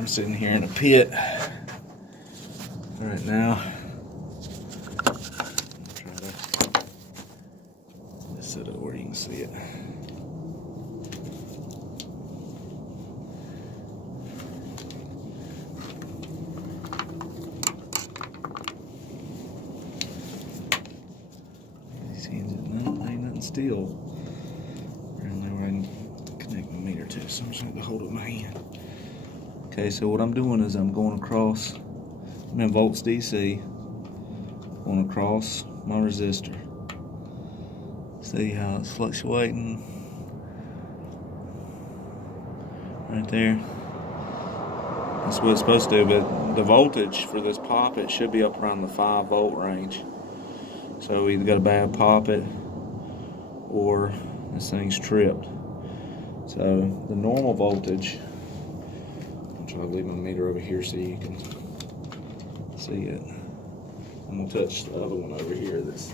I'm sitting here in a pit right now. Try to just set it where you can see it. These hands ain't nothing still. Around there where I can connect my meter to, so I'm just going to hold it in my hand. Okay, so what I'm doing is I'm going across, I'm in volts DC, going across my resistor. See how it's fluctuating right there. That's what it's supposed to do, but the voltage for this poppet should be up around the 5-volt range. So we either got a bad poppet or this thing's tripped. So the normal voltage, I'll try to leave my meter over here so you can see it. I'm gonna touch the other one over here that's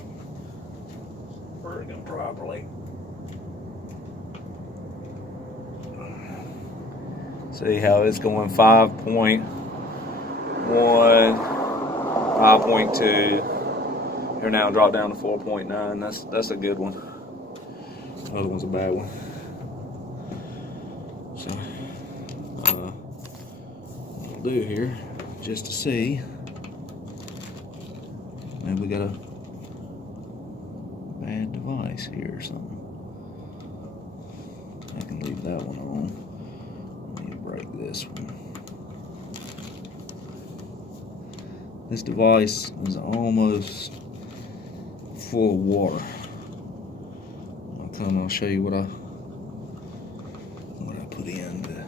working properly. See how it's going 5.1, 5.2. Here now drop down to 4.9. That's a good one. The other one's a bad one. So what I'll do here, just to see, maybe we got a bad device here or something. I can leave that one on. I need to break this one. This device is almost full of water. I'll show you what I put in to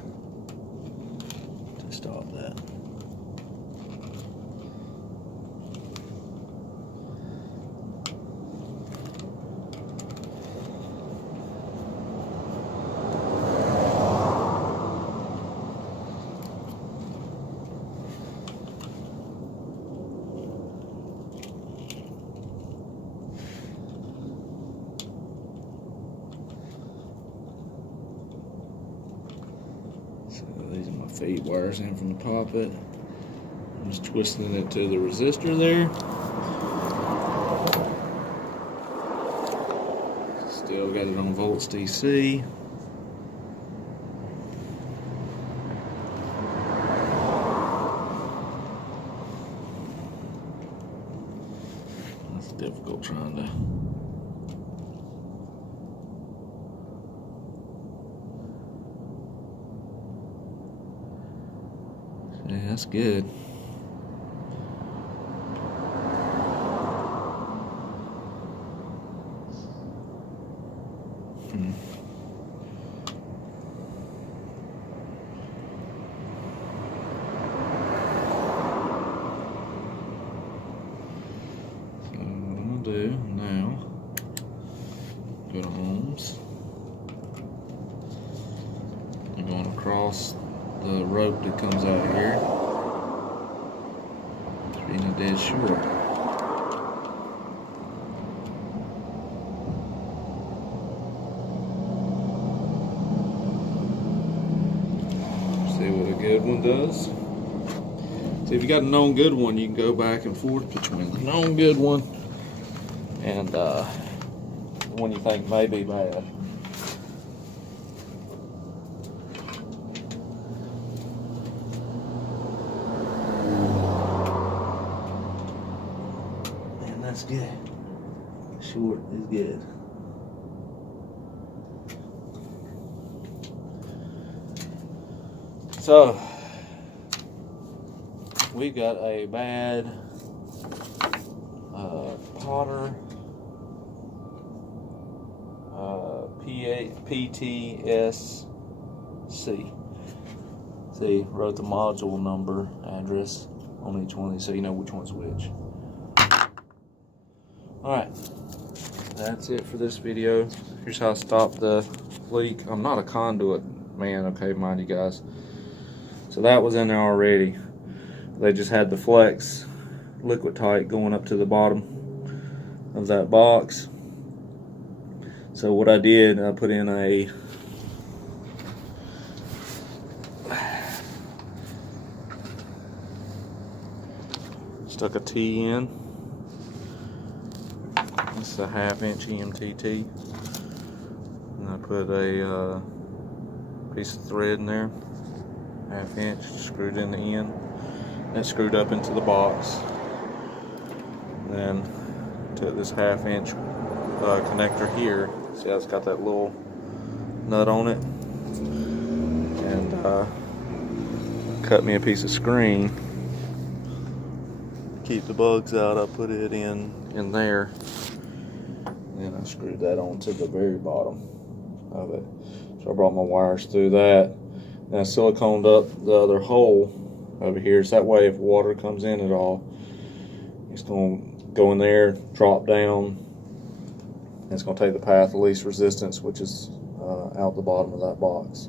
stop that. So these are my feed wires in from the poppet. I'm just twisting it to the resistor there. Still got it on volts DC. It's difficult trying to. Yeah, that's good. So what I'm gonna do now, go to ohms. I'm going across the rope that comes out here. It's being dead short. See what a good one does. See, if you got a known good one, you can go back and forth between the known good one and the one you think may be bad. That's good. Short is good. So we've got a bad Potter PTSC. See, wrote the module number, address on each one of these so you know which one's which. Alright, that's it for this video. Here's how I stop the leak. I'm not a conduit man, okay, mind you guys. So that was in there already. They just had the flex liquid tight going up to the bottom of that box. So what I did, I put in a Stuck a T in. This is a 1/2 inch EMTT. And I put a piece of thread in there, 1/2 inch, screwed in the end. That's screwed up into the box. And then took this 1/2 inch connector here. See how it's got that little nut on it? And cut me a piece of screen. Keep the bugs out. I put it in there. And then I screwed that onto the very bottom of it. So I brought my wires through that. And I siliconed up the other hole over here. So that way if water comes in at all, it's going to go in there, drop down. And it's going to take the path of least resistance, which is out the bottom of that box.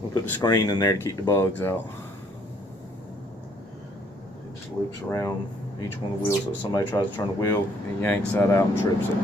We'll put the screen in there to keep the bugs out. It just loops around each one of the wheels, so if somebody tries to turn the wheel, it yanks that out and trips it.